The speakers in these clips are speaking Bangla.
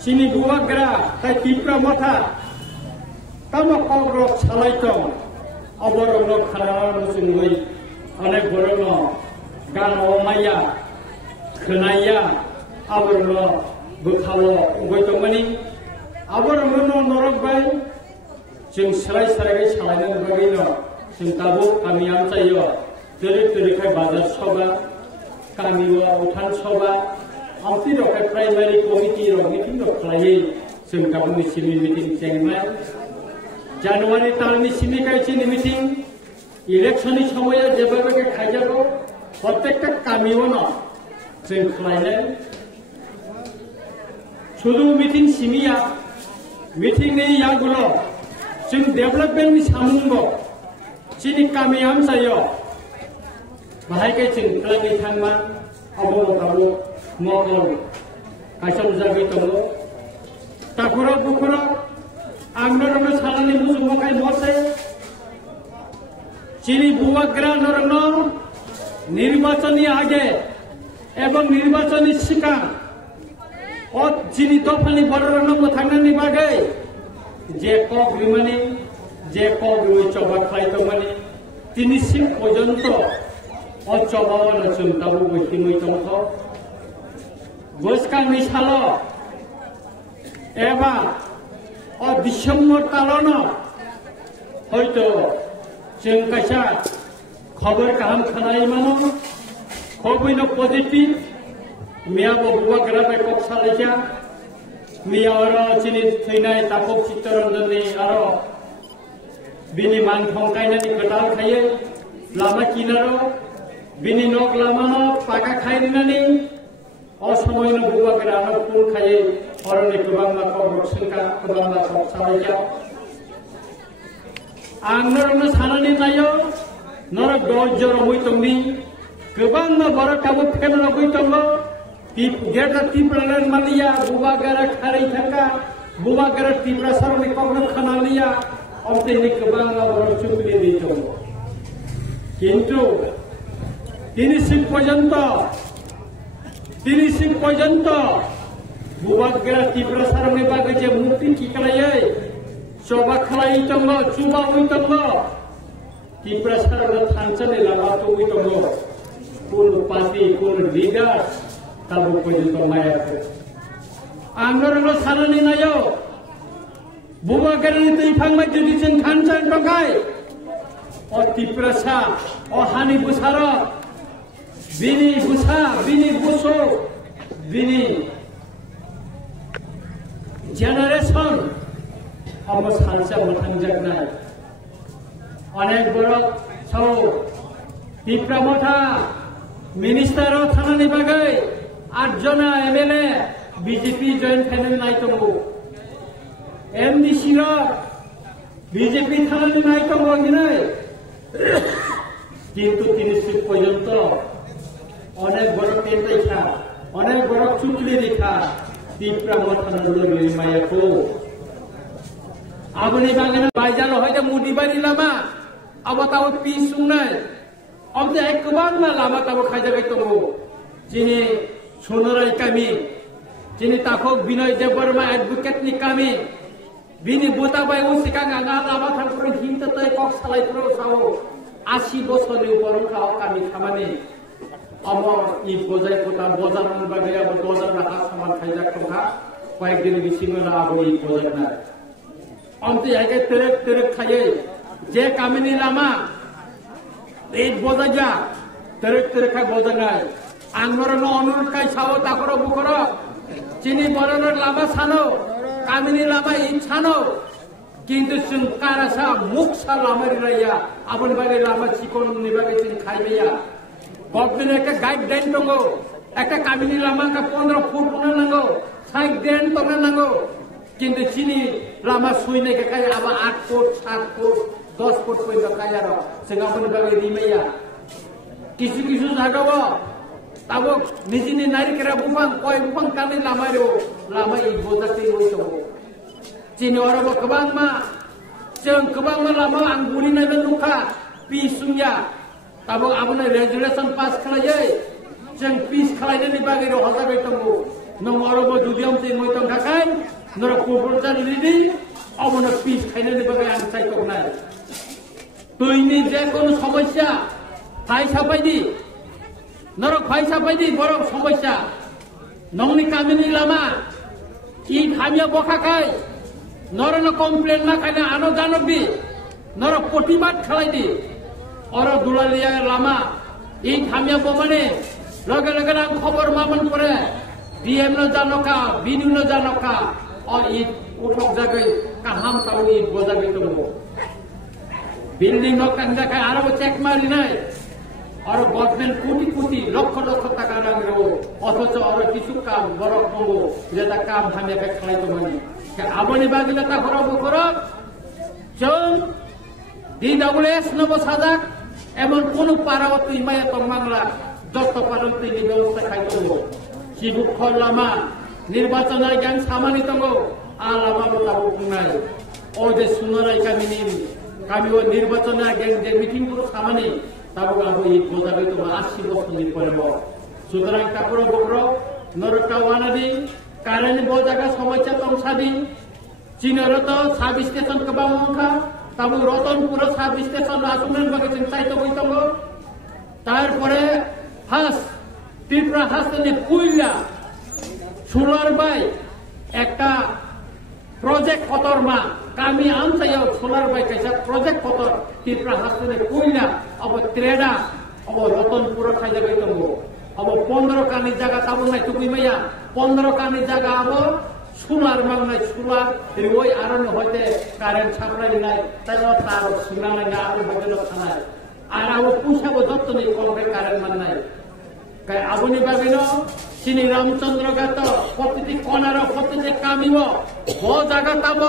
sini buah gerak tai tipra mata tama kogrok salaitong aborno khanaran musungui anek borono gan omaya khenaya aborno bukhalo goitongmani aborno norok bai जों सोलाय सोलाय सालायनो बागैनो जों दाबो गामियाव जायो जेरै जेरैखाय बाजार सभा गामियाव उठान सभा आमथि रखाय प्राइमारि कमिटि रख मिटिं रख खालायो जों गाबोन सिनि मिटिं जेंनाय जानुवारि तालनि सिनि गायसिनि मिटिं इलेक्शननि समाव जेबायदि खायजागौ प्रत्येकटा गामियावनो जों खालायनाय शुद्ध मिटिं सिमिया मिटिंनि यागुलो जों डेभेलपमेन्टनि सामुंगो सिनि गामियाव जायो बाहायके जों खालामनो थांमा अबरताबो मगल कायसम जागै दङ ताकुरा बुकुरा आंनरनो सालानि मुजुमखाय मसे सिनि बुवाग्रा नरनो निर्वाचननि आगे एवं निर्वाचननि सिगां जिनि दफानि बररनो मोथांनायनि बागै जे कग्रिमानि जे कग्रिमै चबा खालायदोंमोन दिनैसिम पर्यन्त अचबावनो जों दाबो बैथिमै दङ गोसखांनि साल एबा डिसेम्बर तालनो हयथ' जों खायसा खबर गाहाम खोनायोमोन खबैनो पजिटिभ मियाबो बुवाग्रा बेकअप सालायजा मियावरो चिनि थैनाय तापक चित्तरन्जननि आरो बिनि मान थंखायनायनि खोथा थायो लामा किनारो बिनि नक लामानो पाका खायनानै असमयनो बुवाग्रानो फुल खायो हरनि गोबां माखौ सोंखा गोबां माखौ सालायजा आंनरनो सानानै नायो नर दजर होइतंनि गोबां बरताबो फेमनो होइतंगो गेटा तिब्रान मालिया बुवाग्रा खारै थाका बुवाग्रा तिब्रा सरनि कग्न खानालिया अबतेनि गोबां बर चुकलि दितो किन्तु दिनैसिम पर्यन्त बुवाग्रा तिब्रा सरनि बागै जे मुक्ति किखालायै चबा खालाय दङ चुबा दङ तिब्रा सरनो थांचने लामा दङ कुन पार्टी कुन लिडार ताबो पर्यन्त मायाखै आंनरनो सानानै नायो बुवाग्रानि दैफांबाय जुदि जों थांचाय दंखाय तिब्रासा हानि बुसार बिनि बुसा बिनि बुसो बिनि जेनारेशन अब सानसे मोथांजागनाय अनेक बरक सौ तिब्रा मथा मिनिस्टाराव थानानै बागै 8 जना एमएलए बीजेपी जॉइन खालामनो नायदोंमो एमडीसी बीजेपी थानानै नायदोंमो दिनै किन्तु दिनैसिम पर्यन्त अनेक बरक टेन्टायखा अनेक बरक चुकलि रेखा तिब्रा मथाननो लिरमायाखौ आबनि बागैनो बायजानो हयदा मुदिबारि लामा अब ताव पिसुंनाय अबदे गोबां लामा ताव खायजाबाय दङ जिनि सोनराय गामि जिनि ताखौ बिनय देबबर्मा एडभोकेटनि गामि बिनि बुताबाय सिगां आंहा लामा थांफोर हिंथाय कक सालायफोराव सावो 80 बोसोरनि उपरखा गामि खामानि अब इ बजाय बुता बजारनि बागै अब बजार ना सामान खायजा खंखा कयेक दिन बिसिमला अब इ बजारना अमते आगे तेरे खाये जे कामिनी लामा एक बजाजा तेरे खाय बजानाय आंनरनो अनुरोध खाय सावो ताखरो बुखरो चिनि बरनो लामा सानो कामिनी लामा इन सानो किन्तु जों कारासा मुखसा लामा रिया आबन बागे लामा चिकननि बागे जों खायनाया गभर्नमेन्ट एक गाइडलाइन दङ एक कामिनी लामा का 15 फुट नांगौ साइड देन तंग नांगौ किन्तु चिनि लामा सुइनाय के खाय आबा 8 फुट 7 फुट 10 फुट पयनो खायारो जों आबन बागे रिमाया किछु जागाव ताबो निजिनि नारिकेरा बुफां कय बुफां कानि लामायो लामा इ बजाते होइतो चिनि अरबो गोबां मा जों गोबां मा लामा आं बुलिनाय नुखा पिसुंया ताबो आबने रेजुलेशन पास खालायै जों पिस खालायनायनि बागै हजाबाय दङ nong orobo judiam tin moitong kakai norok proposal lidi অবনো পিস খাইলে নেবে আমি চাই তো নাই তুইনি যে কোনো সমস্যা ফাইসা পাইদি নরক ফাইসা পাইদি বড় সমস্যা নংনি কামিনি লামা ই খামিয়া বখা খাই নরন কমপ্লেন না খাইলে আনো জানবি নরক প্রতিবাদ খালাই দি অর দুলালিয়া লামা ই খামিয়া বমানে লগে লগে আং খবর মামন করে ডিএম ন জানকা বিনু ন জানকা অ ই উঠক জায়গায় কাহাম তাও ই বজাবি তো বিল্ডিং হক কান জায়গায় আরো চেক মারি নাই আর গভর্নমেন্ট কোটি কোটি লক্ষ লক্ষ টাকা লাগলো অথচ আরো কিছু কাম বড় করবো যেটা কাম আমি একটা খাইতো মানে আবনি বাগিলা তা করবো করব চং DWS নব সাজাক এমন কোন পারাও তুই মায়া তো বাংলা যত পারন তুই ব্যবস্থা খাইতো সিবুক খলামা নির্বাচনের জ্ঞান সামানি তঙ্গ আলামা তাবো নাই ও যে সুনরাই কামি ও নির্বাচনের জ্ঞান যে মিটিং গুলো সামানি তাবো আবো এই বোঝাবে তো 80 বছর পরে সুতরাং তারপরে বকরো নরটা ওয়ানাদি কারেন্ট বোঝাগা সমস্যা তংসাদি চীনের তো সাব স্টেশন কবা মঙ্খা তাবো রতনপুর সাব স্টেশন আসুমেন বাকে চিন্তাই তো বইতঙ্গ তারপরে হাস ত্রিপুরা হাসনে পুইলা সুরার বাই একটা প্রজেক্ট কতরমা কামি আমসাইও সোলার বাই কাইসা প্রজেক্ট কতর ত্রিপুরা হাসনে পুইলা अब त्रेडा अब रतनपुर खाई जाबे तंगो अब 15 कानी जागा ताबो नाय तुकुई मैया 15 कानी जागा अब सुलार मांगनाय सुलार रिवय आरन हयते कारेन्ट साप्लाय नाय ताइनो तार सुनानाय ना आरो बगेल थानाय আর আবো পুষাবো যতনি কলকে কারেন্ট মাননাই কাই আবনি বাগেনো চিনি রামচন্দ্র গাত প্রতিটি কোনার প্রতিটি কামিব ব জায়গা তাব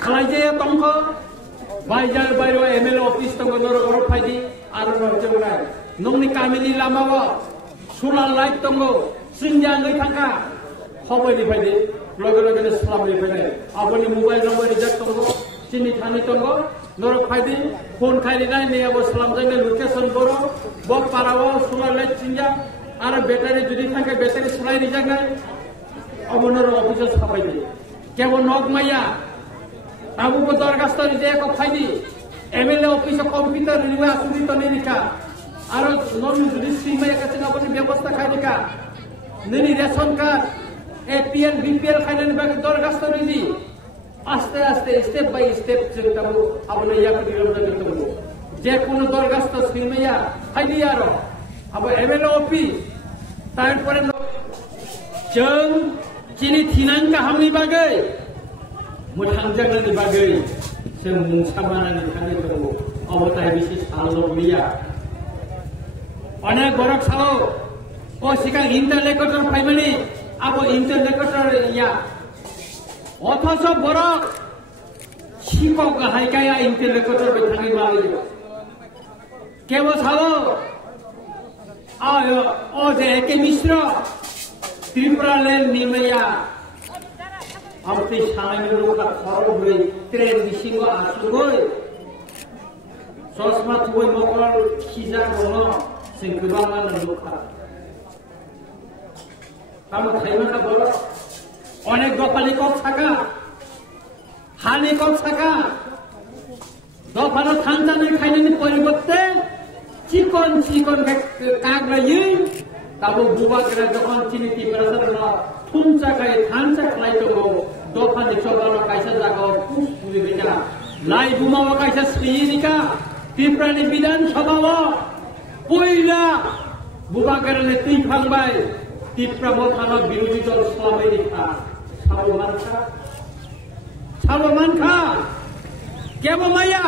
খালাই যে তঙ্গ বাইজার বাইরে এমএলএ অফিস তঙ্গ নর গর ফাইদি আর নরতে নাই নংনি কামিনি লামাব সোলার লাইট তঙ্গ সিনজা নই থাকা খবরনি ফাইদি লগে লগে সালামনি ফাইদি আবনি মোবাইল নম্বর রিজার্ভ তঙ্গ চিনি থানি তঙ্গ নর ফাইদি ফোন খাইলি নাই নে আব সালাম জানে লোকেশন বড় বক পারাব সোলার লাইট সিনজা আর ব্যাটারি যদি থাকে ব্যাটারি সোলাই রিজার্ভ নাই অবনর অফিসে সাপাইদি কেবল নগ মাইয়া আবু को दरखास्त जे को फाइदी MLA office computer Riva Sunit निरिका आरो नन जुदि सीमा काছে আপনি ব্যবস্থা খাইদিকা নিনি রেশন কার্ড এপিএল বিপিএল খাইনানি বাকি দরখাস্ত নিদি আস্তে আস্তে স্টেপ বাই স্টেপ চিন্তাবো আপনি ইয়া করে দিতে বলবো যে কোন দরখাস্ত সিমাইয়া খাইদি আরো আব এমএলএ অফিস তারপরে जों চিনি থিনাঙ্কা হামনি বাগে मोथांजांनि बागै जों मुंसामानानै थांनो दङ अबताय बिसि साल गैया अनेक बरक सालो ओ सिगां इन्टारलेक्टर फाइमानि आबो इन्टारलेक्टर या अथच बरक शिकक गाहायकाया इन्टारलेक्टर बिथांनि मावो केबो सालो आयो ओ जे एके मिश्र त्रिपुरा लेन निमया আমতে সারাই লোকা খরব হই ট্রেন মিশিং আসুগই সসমা তুই মকল খিজা কোন সিংকুবামান লোকা কাম খাইমাকা বল অনেক দফালি কম থাকা হানি কম থাকা দফানো থানজানি খাইনানি পরিবর্তে চিকন চিকন কাগলাই তাবো বুবাগরা যখন চিনি ত্রিপুরা थुमचाखाय थानचा खालायतो दफानि चबानो कायसा जागाव पुसपुरि बेजा लाई बुमाव कायसा स्पिनिका त्रिपुरानि बिधान सभाव पहिला बुबागरने तैफांबाय त्रिपुरा मोथानो बिरोधी दल सलामैनिखा सालमानखा केबो माया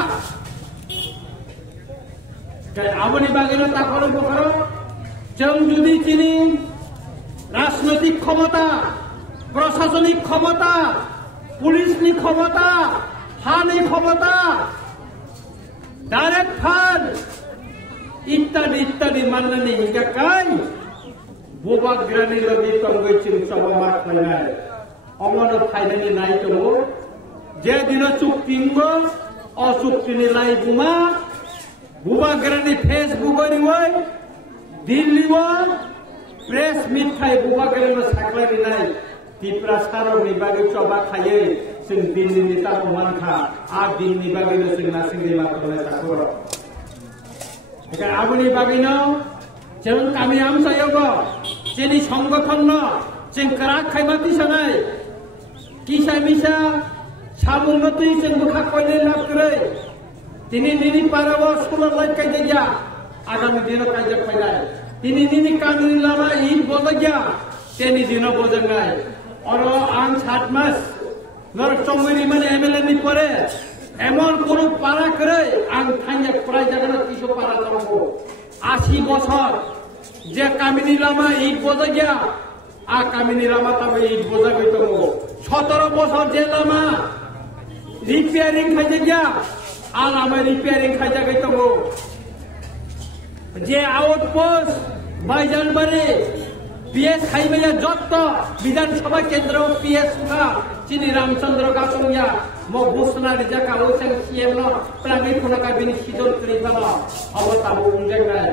काय आबनि बागैनो ताखरो बखरो जों जुदि चिनि राजनैतिक क्षमता प्रशासनिक क्षमता पुलिसनि क्षमता हानि क्षमता डायरेक्ट फान्ड इत्यादि इत्यादि माननानै हिंगाखाय बुबाग्रानि लगे तंगैचिम सभा खालामनाय अमनो फायनानि नाय दङ जे दिन चुक्तिंगो अचुक्तिनि लाई बुमा बुबाग्रानि फेसबुक ओरिवै दिल्लीवा प्रेस मिट खाय बुबा गेलेनो साख्लायनाय तिप्रा सारनि बागै चबा खायै जों दिननि तापमानखा आ दिननि बागैनो जों नासिंनि माखौलाय साखर एका आबनि बागैनो जों कामी आमसायावबो जेनि संगठन जों करा खायमाति सानाय किसा मिसा सामुंनति जों बुखा कयले लाभ करे दिनै निनि पाराव सुलाय कायजा आगामी दिनाव कायजा फैनाय दिनै निनि कामिनि लामा इन बजाया तेनि दिनाव बजानाय अरो आं 7 मास नर चंगुरि माने एमएलए नि परे एमन कोन पारा करे आं थांया प्राय जागोन किसो पारा दंगो 80 বছর जे कामिनि लामा इन बजाया आ कामिनि लामा तबे इन बजागै दंगो 17 বছর जे लामा रिपेयरिंग खायजा आ लामा रिपेयरिंग खायजागै दंगो जे आउटपोस्ट बाइजानबारी पीएस खाइबया जत्त विधानसभा केंद्र पीएस का चिनी रामचंद्र गासुंया म घोषणा रिजाका ओसें सीएम न प्रांगै खुनाका बिनि सिजन क्रिबाला अवताबो उंजेंगाय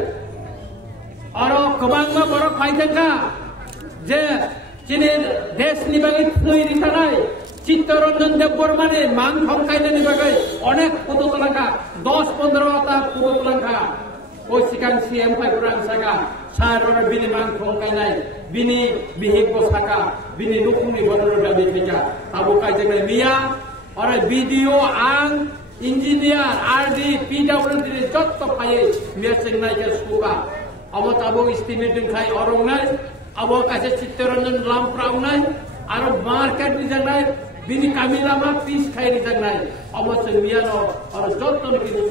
आरो गोबांमा बर' फाइजेंगा जे चिनी देशनि बागै थुइरि थानाय चित्तरंजन देबबर्मानि मान धमकायनायनि बागै अनेक फटो तलांगा 10-15 ता फटो तलांगा ओ सिगां सीएम फाइब्रां सागा सारन बिनि मान धमकायनाय बिनि बिहिक बसाका बिनि रुकुमनि बदल दाबि थैका आबो कायजेंनाय मिया आरो भिडिअ आं इंजिनियर आरडी पीडब्ल्यूडी जत्त फायै मेसेंनाय के सुगा अब ताबो एस्टिमेटिंग खाय अरंनाय अब कासे चित्तरंजन लामप्रावनाय आरो मार्केट निजानाय बिनि कामिलामा पीस खायरि जानाय अब मियानो आरो जत्त बिनि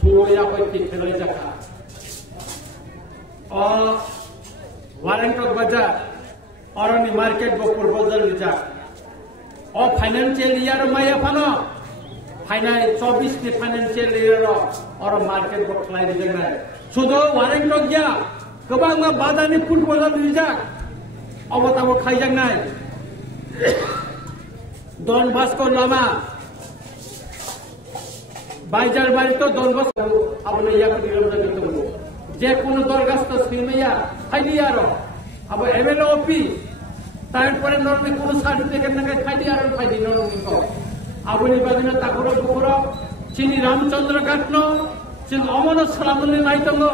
सुया पाइति खेलाय जाका और वारेंटक बाजार अरनि मार्केट बपुर बाजार लिजा और फाइनेंशियल ईयर माया फानो फाइनाल 24 नि फाइनेंशियल ईयर और मार्केट बखलाय दिजनाय सुदो वारेंटक या गोबां बादानि फुल बाजार लिजा अबताबो खायजांनाय डन बास्को लामा बाइजार बारि तो डन बास्को आबो या दिरम जागो जे कोनो दरगास्त सिमेया फाइलियारो अब एमएलए ओपी तारपरे नरनि कोनो सार्टिफिकेट नागे फाइलियारो फाइलि नरनिको आबनि बादिनो ताकुरो बुकुरो चिनि रामचंद्र गाटनो जों अमन सालामनि नायतंगो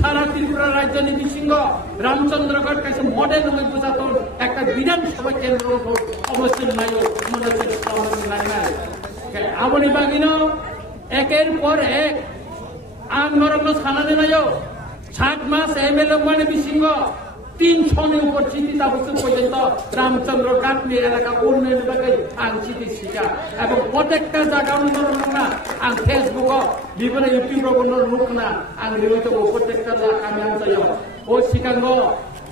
सारा त्रिपुरा राज्यनि बिसिंग रामचंद्र गाट कासे मडेल नङै बुजातन एकटा विधानसभा केन्द्रखौ अवश्य नायो मनसे सालामनि नायनाय आबनि बादिनो एकेर पर एक आं नरनो सानानै नायो 7 मास एमएलए माने बिसिंग 300 नि ऊपर चिठी ताबुसु पर्यন্ত रामचंद्र गाटनि एलाका उन्नयन बागै आं चिठी सिका এবং প্রত্যেকটা জায়গা নরনা आं फेसबुक বিভিন্ন ইউটিউব নরনুকনা आं রিউতো প্রত্যেকটা জায়গা আমি আনতাयो ও সিকাঙ্গ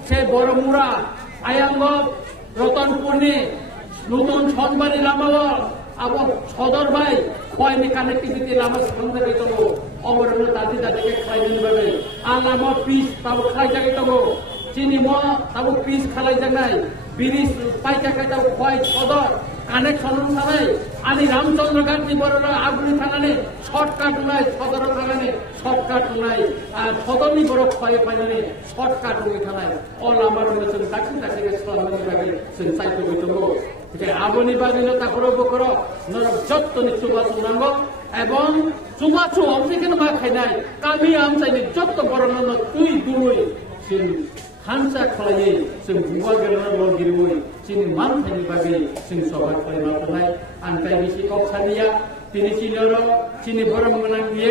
সে বড়মুরা আয়াঙ্গ রতনপুরনি নতুন সনবাড়ি লামাও আবো সদর ভাই কয়নি কানেক্টিভিটি লামা সঙ্গে গইতো অমরন দাদি দাদিকে খাইনি ভাবে আলামা পিস তাও খাই জায়গা তো চিনি ম তাও পিস খালাই জায়গায় বিরিশ পাইকা কাটাও কয় সদর কানেকশন থানাই আনি রামচন্দ্র গান্ধী বড়রা আগুনি থানানে শর্টকাট নাই সদর থানানে শর্টকাট নাই আর সদরনি বড় খয়ে পাইনানে শর্টকাট হই থানায় অল আমার মতন ডাকি ডাকি ইসলামের বাগে সেন সাইতো গইতো যে আবনি বাগিনো তাকরো বকরো নর যত্ত নিচুবাস নাঙ্গ এবং সুমাচু অমসিকেন মা খাইনাই কামি আমসাইনি যত্ত বড়নন তুই দুই সিন हानसा खालायै जों बुवा गेलेना लगिरवै जोंनि मान थाइनि बागै जों सभा खालामना थानाय आंखायनि सिखाव सानिया तिनि सिनियर चिनि बरम गोनां बिये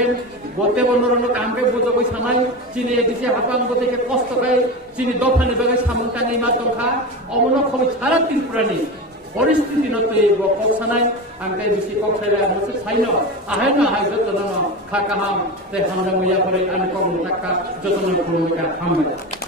गते बनरनो कामके बुजबै सानाय चिनि एदिसे हापां गतेके कष्टखाय चिनि दफानि बागै सामंतानि मातंखा अमनो खबै सारा त्रिपुरानि परिस्थिति नतै बक सानाय आंखायनि सिखाव सायला मोसे साइनो आहायनो हाय जतन खाकाहाम ते हामना मैया परे आनकम थाका जतन खुलुमका हामबाय